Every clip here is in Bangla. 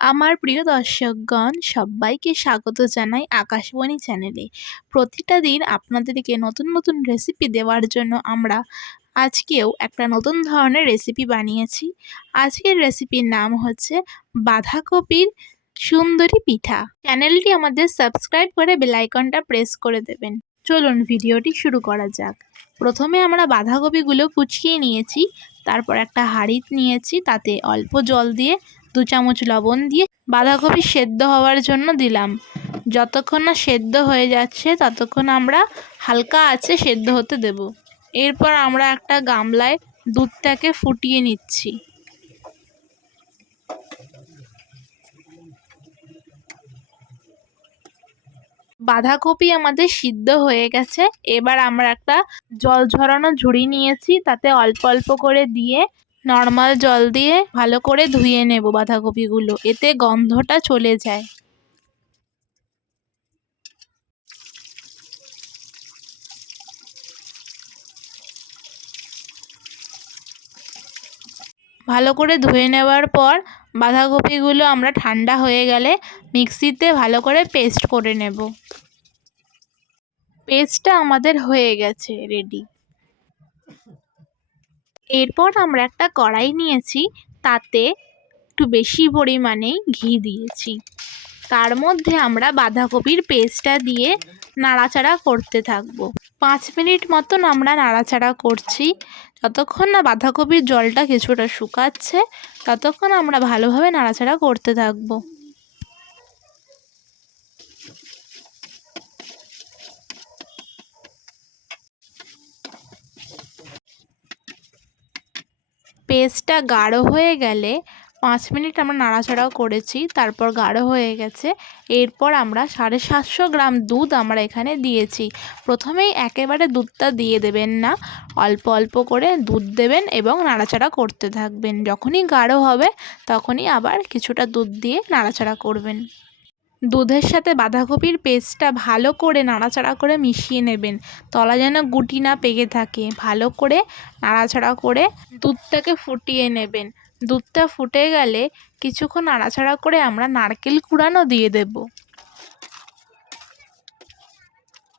আমার প্রিয় দর্শকগণ, সবাইকে স্বাগত জানাই আকাশবাণী চ্যানেলে। প্রতিটা দিন আপনাদেরকে নতুন নতুন রেসিপি দেওয়ার জন্য আমরা আজকেও একটা নতুন ধরনের রেসিপি বানিয়েছি। আজকের রেসিপির নাম হচ্ছে বাঁধাকপির সুন্দরী পিঠা। চ্যানেলটি আমাদের সাবস্ক্রাইব করে বেল আইকনটা প্রেস করে দেবেন। চলুন ভিডিওটি শুরু করা যাক। প্রথমে আমরা বাঁধাকপিগুলো কুচিয়ে নিয়েছি, তারপর একটা হাঁড়ি নিয়েছি, তাতে অল্প জল দিয়ে 2 চামচ লবণ দিয়ে বাঁধাকপি সেদ্ধ হওয়ার জন্য দিলাম। যতক্ষণ না সেদ্ধ হয়ে যাচ্ছে ততক্ষণ আমরা হালকা আঁচে সেদ্ধ হতে দেব। এরপর আমরা একটা গামলায় দুধটাকে ফুটিয়ে নিচ্ছি। বাঁধাকপি আমাদের সিদ্ধ হয়ে গেছে। এবার আমরা একটা জল ঝরানো ঝুড়ি নিয়েছি, তাতে অল্প অল্প করে দিয়ে নর্মাল জল দিয়ে ভালো করে ধুয়ে নেব বাঁধাকপিগুলো, এতে গন্ধটা চলে যায়। ভালো করে ধুয়ে নেওয়ার পর বাঁধাকপিগুলো আমরা ঠান্ডা হয়ে গেলে মিক্সিতে ভালো করে পেস্ট করে নেব। পেস্টটা আমাদের হয়ে গেছে রেডি। এরপর আমরা একটা কড়াই নিয়েছি, তাতে একটু বেশি পরিমাণেই ঘি দিয়েছি। তার মধ্যে আমরা বাঁধাকপির পেস্টটা দিয়ে নাড়াচাড়া করতে থাকবো। 5 মিনিট মতন আমরা নাড়াচাড়া করছি। যতক্ষণ না বাঁধাকপির জলটা কিছুটা শুকাচ্ছে ততক্ষণ আমরা ভালোভাবে নাড়াচাড়া করতে থাকবো। পেস্টটা গাঢ় হয়ে গেলে 5 মিনিট আমরা নাড়াচাড়াও করেছি, তারপর গাঢ় হয়ে গেছে। এরপর আমরা 750 গ্রাম দুধ আমরা এখানে দিয়েছি। প্রথমেই একেবারে দুধটা দিয়ে দেবেন না, অল্প অল্প করে দুধ দেবেন এবং নাড়াচাড়া করতে থাকবেন। যখনই গাঢ় হবে তখনই আবার কিছুটা দুধ দিয়ে নাড়াচাড়া করবেন। দুধের সাথে বাঁধাকপির পেস্টটা ভালো করে নাড়াচাড়া করে মিশিয়ে নেবেন, তলা যেন গুটি না পেকে থাকে। ভালো করে নাড়াচাড়া করে দুধটাকে ফুটিয়ে নেবেন। দুধটা ফুটে গেলে কিছুক্ষণ নাড়াচাড়া করে আমরা নারকেল কুড়ানো দিয়ে দেব।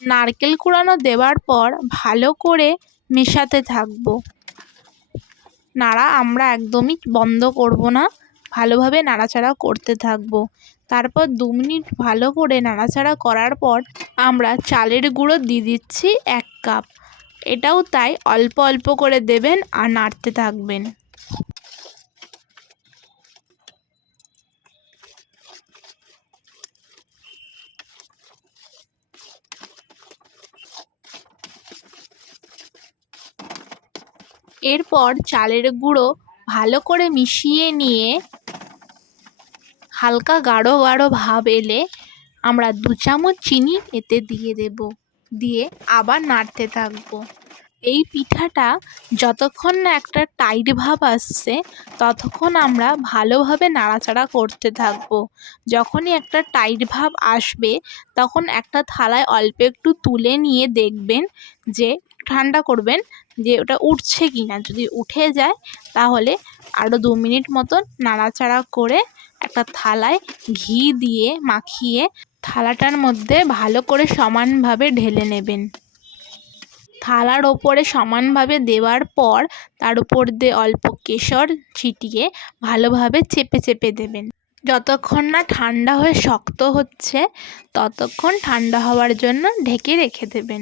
নারকেল কুড়ানো দেওয়ার পর ভালো করে মেশাতে থাকবো। নাড়া আমরা একদমই বন্ধ করব না, ভালোভাবে নাড়াচাড়া করতে থাকবো। তারপর 2 মিনিট ভালো করে নাড়াচাড়া করার পর আমরা চালের গুঁড়ো দিয়ে দিচ্ছি 1 কাপ। এটাও তাই অল্প অল্প করে দেবেন আর নাড়তে থাকবেন। এরপর চালের গুঁড়ো ভালো করে মিশিয়ে নিয়ে হালকা গাঢ় গাঢ় ভাব এলে আমরা 2 চামচ চিনি এতে দিয়ে দেব, দিয়ে আবার নাড়তে থাকবো। এই পিঠাটা যতক্ষণ না একটা টাইট ভাব আসছে ততক্ষণ আমরা ভালোভাবে নাড়াচাড়া করতে থাকবো। যখনই একটা টাইট ভাব আসবে তখন একটা থালায় অল্প একটু তুলে নিয়ে দেখবেন যে ঠান্ডা করবেন যে ওটা উঠছে কি না। যদি উঠে যায় তাহলে আরও 2 মিনিট মতন নাড়াচাড়া করে একটা থালায় ঘি দিয়ে মাখিয়ে থালাটার মধ্যে ভালো করে সমানভাবে ঢেলে নেবেন। থালার ওপরে সমানভাবে দেওয়ার পর তার উপর দিয়ে অল্প কেশর ছিটিয়ে ভালোভাবে চেপে চেপে দেবেন। যতক্ষণ না ঠান্ডা হয়ে শক্ত হচ্ছে ততক্ষণ ঠান্ডা হওয়ার জন্য ঢেকে রেখে দেবেন।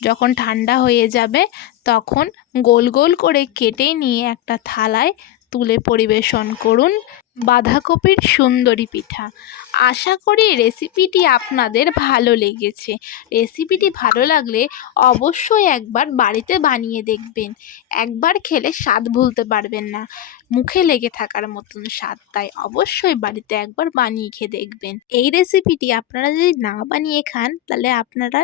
যখন ঠান্ডা হয়ে যাবে তখন গোল গোল করে কেটে নিয়ে একটা থালায় তুলে পরিবেশন করুন বাঁধাকপির সুন্দরী পিঠা। আশা করি রেসিপিটি আপনাদের ভালো লেগেছে। রেসিপিটি ভালো লাগলে অবশ্যই একবার বাড়িতে বানিয়ে দেখবেন। একবার খেলে স্বাদ ভুলতে পারবেন না, মুখে লেগে থাকার মতন স্বাদ। তাই অবশ্যই বাড়িতে একবার বানিয়ে খেয়ে দেখবেন। এই রেসিপিটি আপনারা যদি না বানিয়ে খান তাহলে আপনারা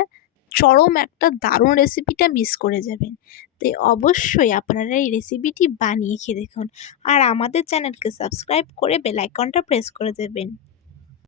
চরম একটা দারুণ রেসিপিটা মিস করে যাবেন। তাই অবশ্যই আপনারা এই রেসিপিটি বানিয়ে খেয়ে দেখুন আর আমাদের চ্যানেলকে সাবস্ক্রাইব করে বেল আইকনটা প্রেস করে দেবেন।